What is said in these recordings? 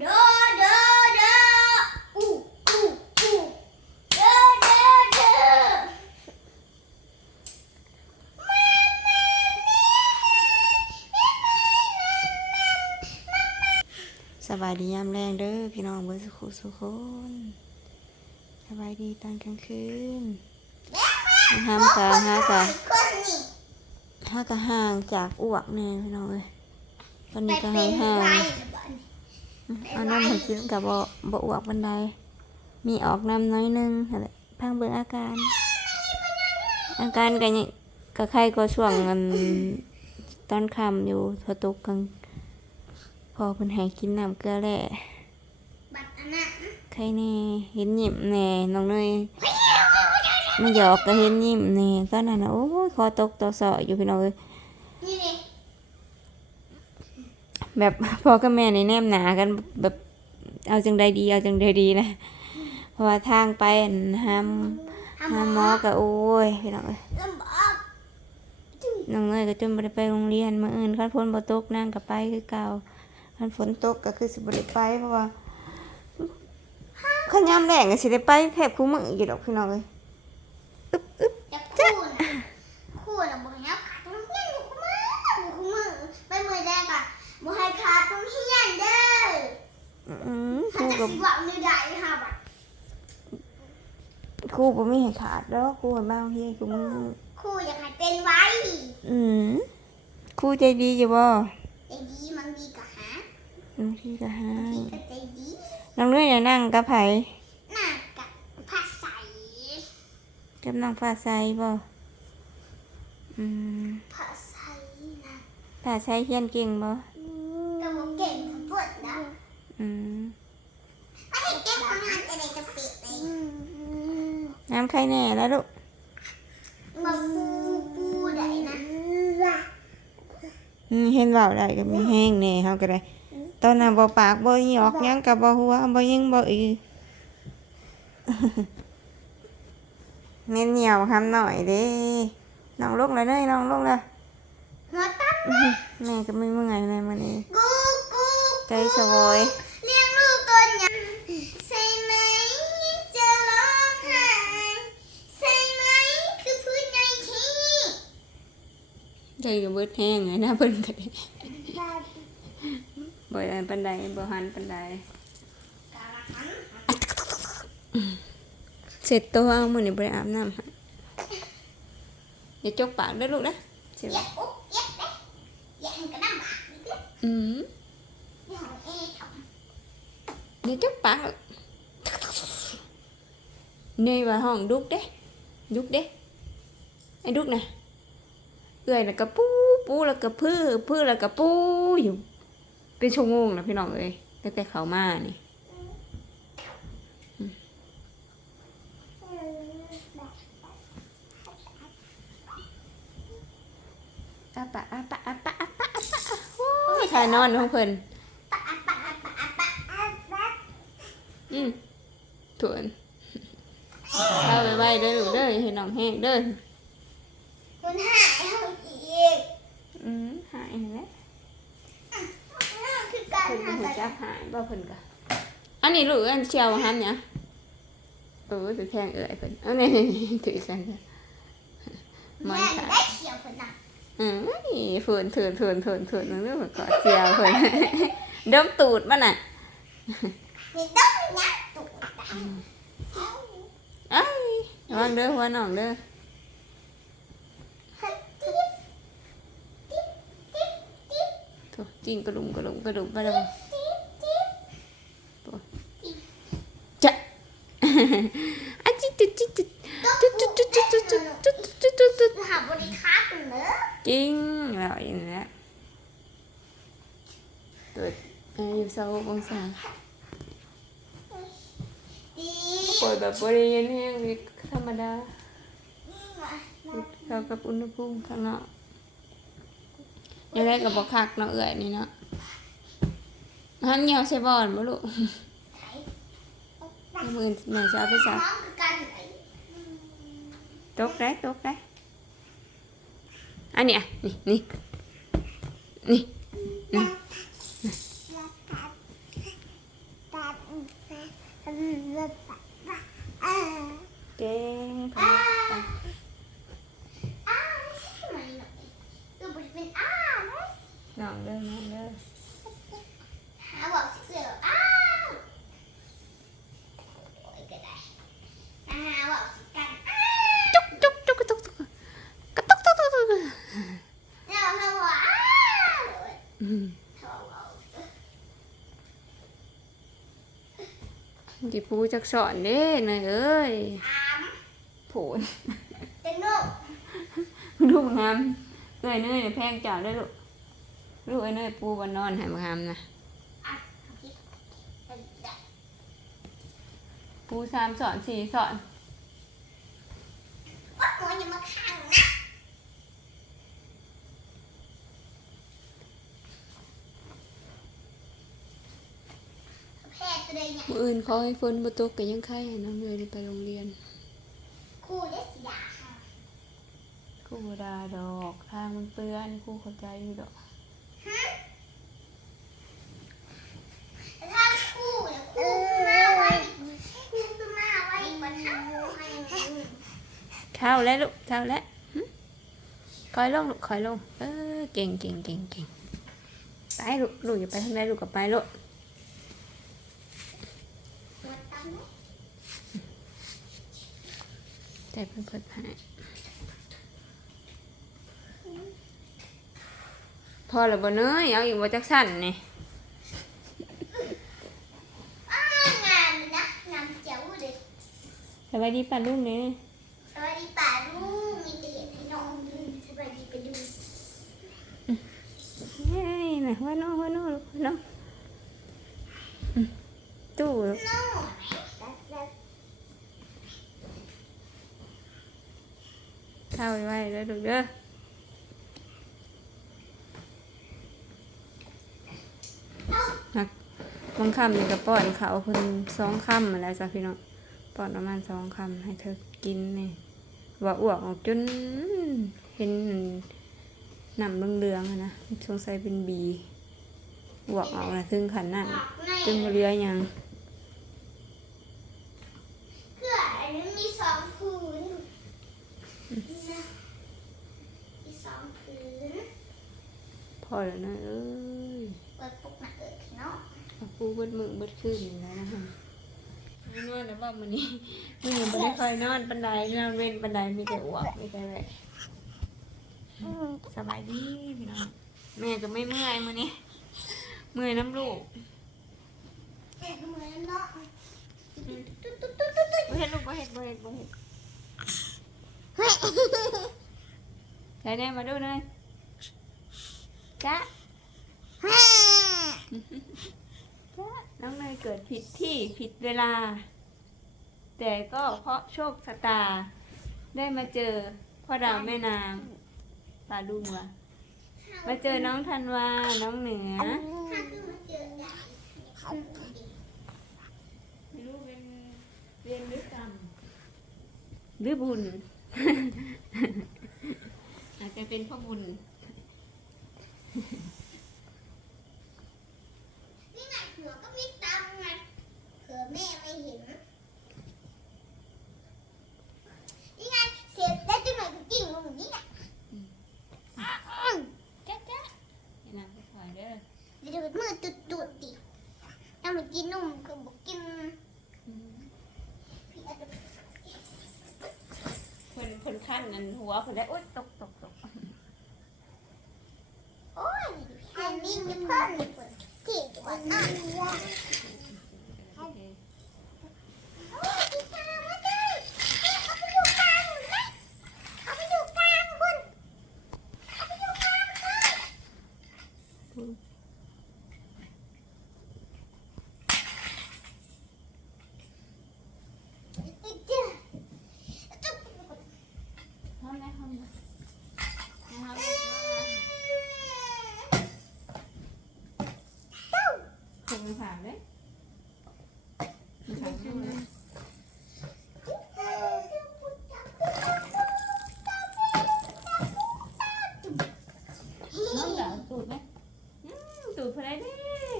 โดโดโดอูอูอูโดโดโดสบายดียามแรงเด้อพี่น้องเบิร์สุขสุขคนสบายดีตอนกลางคืนห้ามกะฮากะคนนี่ฮากะห่างจากอ้วกแน่พี่น้องเอ้ยตอนนี้ก็ห่างห่าง เปล่านี่เอานมให้กินกับบ่บ่อวกบันไดมีออกน้ำน้อยหนึงอะไรพังเบิ่งอาการ อาการก็ยังก็ไข้ก็ช่วงมันตอนค่ำอยู่พอตกกลางพอเพิ่นให้กินน้ำเกลือแร่บัตรอันนั้นใครแน่เห็นยิ้มแน่น้องเนยมาหยอกก็เห็นยิ้มแน่ก็นั่นนะโอ้ยคอตกตัวเสาะอยู่พี่น้องเอ้ย แบบพ่อกับแม่ในแนมหนากันแบบเอาจังใดดีเอาจังใดดีนะเพราะว่าทางไปห้ามห้ามหมอก็โอ้ยพี่น้องเอ้ยน้องเนยก็จนบ่ได้ไปโรงเรียนมื้ออื่นคันฝนบ่ตกนั่งก็ไปคือเก่าคันฝนตกก็คือสิบ่ได้ไปเพราะว่าคันยามแรงก็สิได้ไปแทบคู่มื้ออยู่ดอกพี่น้องเอ้ย จะคู่นะคู่นะบอกให้ขาดตรงเฮียนอยู่คู่มืออยู่คู่มือไปมือแรกอะบอกให้ขาดตรงเฮียนเด้อ อืม คถ้ารูจะกับสิว่าไม่ได้ค่ะบัตรครูบ่มีให้ขาดดอกครูให้บ้างพี่กูมึงคู่อยากให้เป็นไว้อืมครูใจดีอยู่บ่ใจดีมันดีกับหาบางทีก็ให้ดีก็ใจดีน้องเลื่อยอย่านั่งกับไผหน้ากับผ้าใสกับน้องฟ้าใสบ่อืมผ้าใสนะฟ้าใสเฮียนเก่งบ่ นจะได้จะปิดเลยน้ำใครแน่แล้วลูกมาปูปูได้นะอืมเห็นเว้าได้ก็มีแห้งแน่เฮาก็ได้ตอนน่ะบ่ปากบ่หยอกหยังก็บ่หัวบ่ยิงบ่อีเม่นเหนียวคำหน่อยเด้น้องลุกเลยเด้อน้องลุกเลยหัวตั้มแม่ก็ไม่เมื่อยเลยมื้อนี้กูกูใจสวอยเลี้ยงลูกตัวใหญ่ใช่ไหมจะร้อง Chơi xong rồi. Liên lưu tôi nhận máy cho lón hàng Xây máy cứ phút này khi. Đây là bớt hang rồi nó bên cái Bởi đây bên đây, bởi hành bên đây. Xịt tô không mình bởi ám nằm hả Dạ chốt bạn đấy luôn đó. Dạ út dạ đấy Dạ hành năm bạn Ừ. อย่าจกปากนี่ว่าห้องดุกเด้ดุกเด้ไอ้ดุกน่ะเอื้อยแล้วก็ปูปูแล้วก็พื้อพื้อแล้วก็ปูอยู่ เป็นชั่วโมงนะพี่น้องเอ้ยตั้งแต่เขามานี่ำอาปะอาปะอาปะอาปะอาปะโอ้ยถ่ายนอนของเพิ่น ปะอะปะอะปะอะปะอะปะ อืมถวนเข้าไปไว้เด้อลูกเด้อให้น้องแห้งเด้อคุณหายเอาอีกอืมหายแล้วคือการเพิ่นหาบ่แต่ฮู้จักหายบ่เพิ่นก็อันนี้ลูกอันเชียวหันเนี่ยเออสิแทงเอ้อยเพิ่นเอานี่ๆถือกันจ้ะมันแม่ขาดได้เขียวคนน่ะอืมนี่เพิ่นเถินเถินเถินเถินมันเรื่องกอดเชียวเพิ่นดมตูดมันน่ะ นี่ต้องยัดตูดตาเอ้ยระวังเด้อหัวน้องเด้อติ๊บติ๊บติ๊บติ๊บโถจริงกระดุมกระดุมกระดุมกระดุมติ๊บติ๊บจะอะจิจุจิจุจุจุจุจุจุจุจุจุจุจุหาบริคาร์ดเนอะจริงแล้วอย่างนี้ตัวอายุสององศา ดี ปล่อยแบบบริเวณแห้งวิธรรมดาเข้ากับอุณหภูมิข้างนอกยังไงกับบอคักเนาะเอื่อยนี่เนาะหันเหี่ยวใส่บอนบ่ลูกมือแม่จะเอาไปสักตกได้ตกได้อันนี้อะนี่นี่นี่นี่อ่าเก่งอ่าอ่าไม่ใช่ทำไมหน่อยตัวบุญเป็นอ่านน้องเด้อน้องเด้อหาบอกเสืออ้าโอ้ยก็ได้นะหาบอกสิกันอ้าจุกจุกจุกจุกจุกกระตุกตุกตุกตุกแล้วเขาบอกอ้าอืมเขาบอกดิปูจักสอนเด้เนยเอ้ย เป็นโนกลูกงามเอ้ยเนยเนี่ยแพงจ่าได้อลูกลูกเอ้ยเนยปูวันนอนให้มางามนะอะเอาสิเป็นได้ปูสามสอนสี่สอนว่าหมออย่ามาขังนะแพทย์ตัวใดเนี่ยมืออื่นขอให้ฝนบ่ตกก็ยังไข่ให้น้องเลยได้ไปโรงเรียนค รูได้สีดาค่ะครูบ่ดาดอกทางมันเปื้อนครูเข้าใจอยู่ดอกแต่ถ้าครูเนี่ยครูมาไว้ครูคือมาไว้บนทั้งให้เท่าแล้วลูกเท่าแล้วหึคอยลงลูกคอยลง เออเก่งเก่งเก่งเก่งไปลูกลูกอย่าไปทางใดลูกกับไปลูก มาตำเลย ใจเพิ่นเพิ่นให้พอแล้วบ่เนยเอาอีกบ่จักสั่นนี่อ้างานเลยนะงานเจ๋วเลยสบายดีป่ะลูกเนี่ยสวัสดีป่าลูกมีแต่เห็นให้น้องดูสวัสดีไปดูเฮ้ยนะว่าน้องว่าน้องลูกว่าน้องอืมตู้ลูก น้อง เข้าไว้แล้วลูเด้อนักบางคำนี่ก็ป้อนเขาวเพิ่นสองคำมาแล้วจ้ะพี่น้องป้อนประมาณสองคำให้เธอกินนี่ว่าอ้วกออกจนเห็นน้ำเหลืองๆอะนะสงสัยเป็นบีอ้วกออกนะถึงขันนั้นบอกแม่จนเหลือยังเพื่ออันนี้มีสองผืนนะมีสองผืน พอแล้วนะเอ้ยเปิดปุกมาเอิดเนาะเอาปูเบิดมือเบิดคืนอยู่แล้วนะคะไม่นอนแล้วบอกมื้อนี้มื้อนี้บ่ได้ค่อยนอนปานใดนอนเว้นปานใดมีแต่อ้วกมีแต่แหละสบายดีพี่น้องแม่ก็ไม่เมื่อยมื้อนี้ เมื่อยน้ำลูกเด็กเหมือนเนาะตุ๊ดตุ๊ดตุ๊ดตุ๊ดตุ๊ดบ่เฮ็ดลูกบ่เฮ็ดบ่เฮ็ดบ่เฮ็ด เฮ้ยไหนแน่มาดูหน่อยจ๊ะจ๊ะน้องเนยเกิดผิดที่ผิดเวลา แต่ก็เพราะโชคชะตา ได้มาเจอพ่อดาวแม่นางปลาดุงว่ะมาเจอน้องธันวา น้องเหนือถ้าคือมาเจอได้ไม่รู้เป็นเรียนหรือกรรมหรือบุญ อาจจะเป็นพ่อบุญนี่ไงเผื่อก็มีตำไงเผื่อแม่ไม่เห็นนี่ไงเสร็จแล้วจุดหน่อยก็กิ่งลงอย่างนี้ไงจ๊ะจ๊ะอย่านำไปถอยเด้อเดี๋ยวมือตุดตุดๆดิเอามากินนมก็บอกกินอืมพี่อาจจะเพิ่นเพิ่นขั้นนั่นหัวเพิ่นได้โอ๊ยตกตกตก โอ้ยอันนี้มีเพิ่มเลยเพิ่นที่จังหวัดน่าน โอเค โอ้ยพี่ชายมาเจอเอาไปอยู่กลางเลยเอาไปอยู่กลางคุณเอาไปอยู่กลาง คุณ ทำไหมทำไหมนะครับคงไม่ผ่านเลยไม่ผ่านดูเลยน้องด่าตูดไหมอืมตูดเพลได้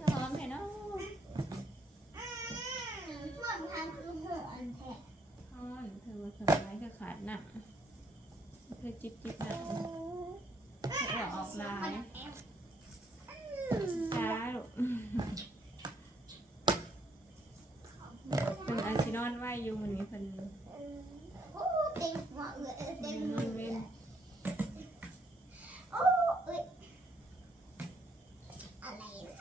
หอมเห็นเนาะ เมื่อ อนไหวอยู่มันนี้เพิ่น โอ้เต็มหัวเอือเออเต็มมือ เว้น โอ้เอ้ยอะไรนะ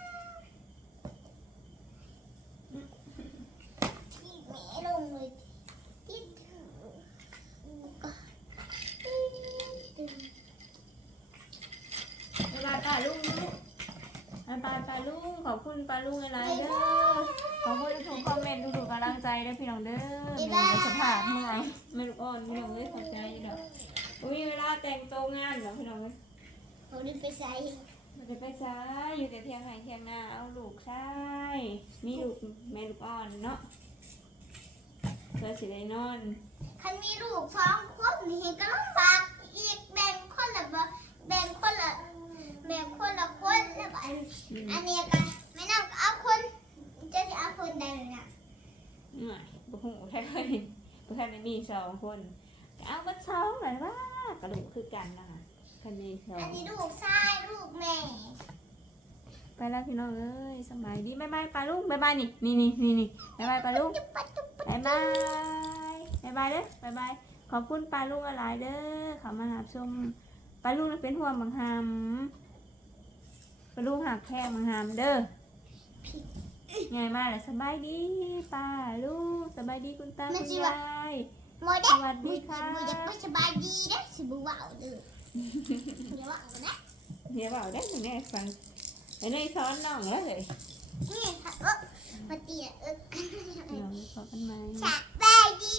ที่แม่ลงเลยที่ถือก็ บ๊ายบายป้าลุงลูกบ๊ายบายป้า ลุงขอบคุณป้าลุงอะไรเด้อขอบคุณทุกคอมเมนต์ทุกๆกำลังใจเด้อพี่น้องเด้อแม่สภาพเมื่อยไม่รู้อ่อนพี่น้องเอ้ยขอบใจเด้อบ่มีเวลาแต่งตัวงานเหรอพี่น้องเอ้ยเขาได้ไปใส่มันจะไปซ้ายอยู่แต่เทียงไหเทียงนาเอาลูกใช่มีลูกแม่ลูกอ่อนเนาะเพื่อสิได้นอนคันมีลูกสองคนนี่ก็ลำบากอีกแบ่งคนละบ่แบ่งคนละ แบ่งคนละคนแล้วก็อันอืมอันนี้กันไม่น่าก็เอาคนจะจะเอาคนใดเนี่ยหน่อยบุหูแท้เลยบุคันได้มีสองคนเอาก็สองเลยว่ากระดูกคือกันนะคะคันมีสออันงนี้ลูกชายลูกแม่ ไปแล้วพี่น้องเอ้ยสมัยดีบายบายปลาลูกบายบายนี่นี่นี่นี่นี่บายบายปลาลูกจุ๊บปั๊บจุ๊บปั๊บบายบายบายบายเด้อบายบายขอบคุณปลาลูกอะไรเด้อเขามาหาชมปลาลูกน่ะเป็นห่วงบางหาม ปลูกหักแข้งมาหามเด้อไงมาล่ะสบายดีป้าลูกสบายดีคุณตาคุณยายสวัสดีค่ะมอจะไปสบายดีนะสบุว่าวเด้อเดี๋ยวว่าวนะเดี๋ยวว่าวได้ถึงแนฟังไอ้นี่ซ้อนน้องแล้วเลยนี่ค่ะเออมาเตี๋ยเออกันไหมสบายดี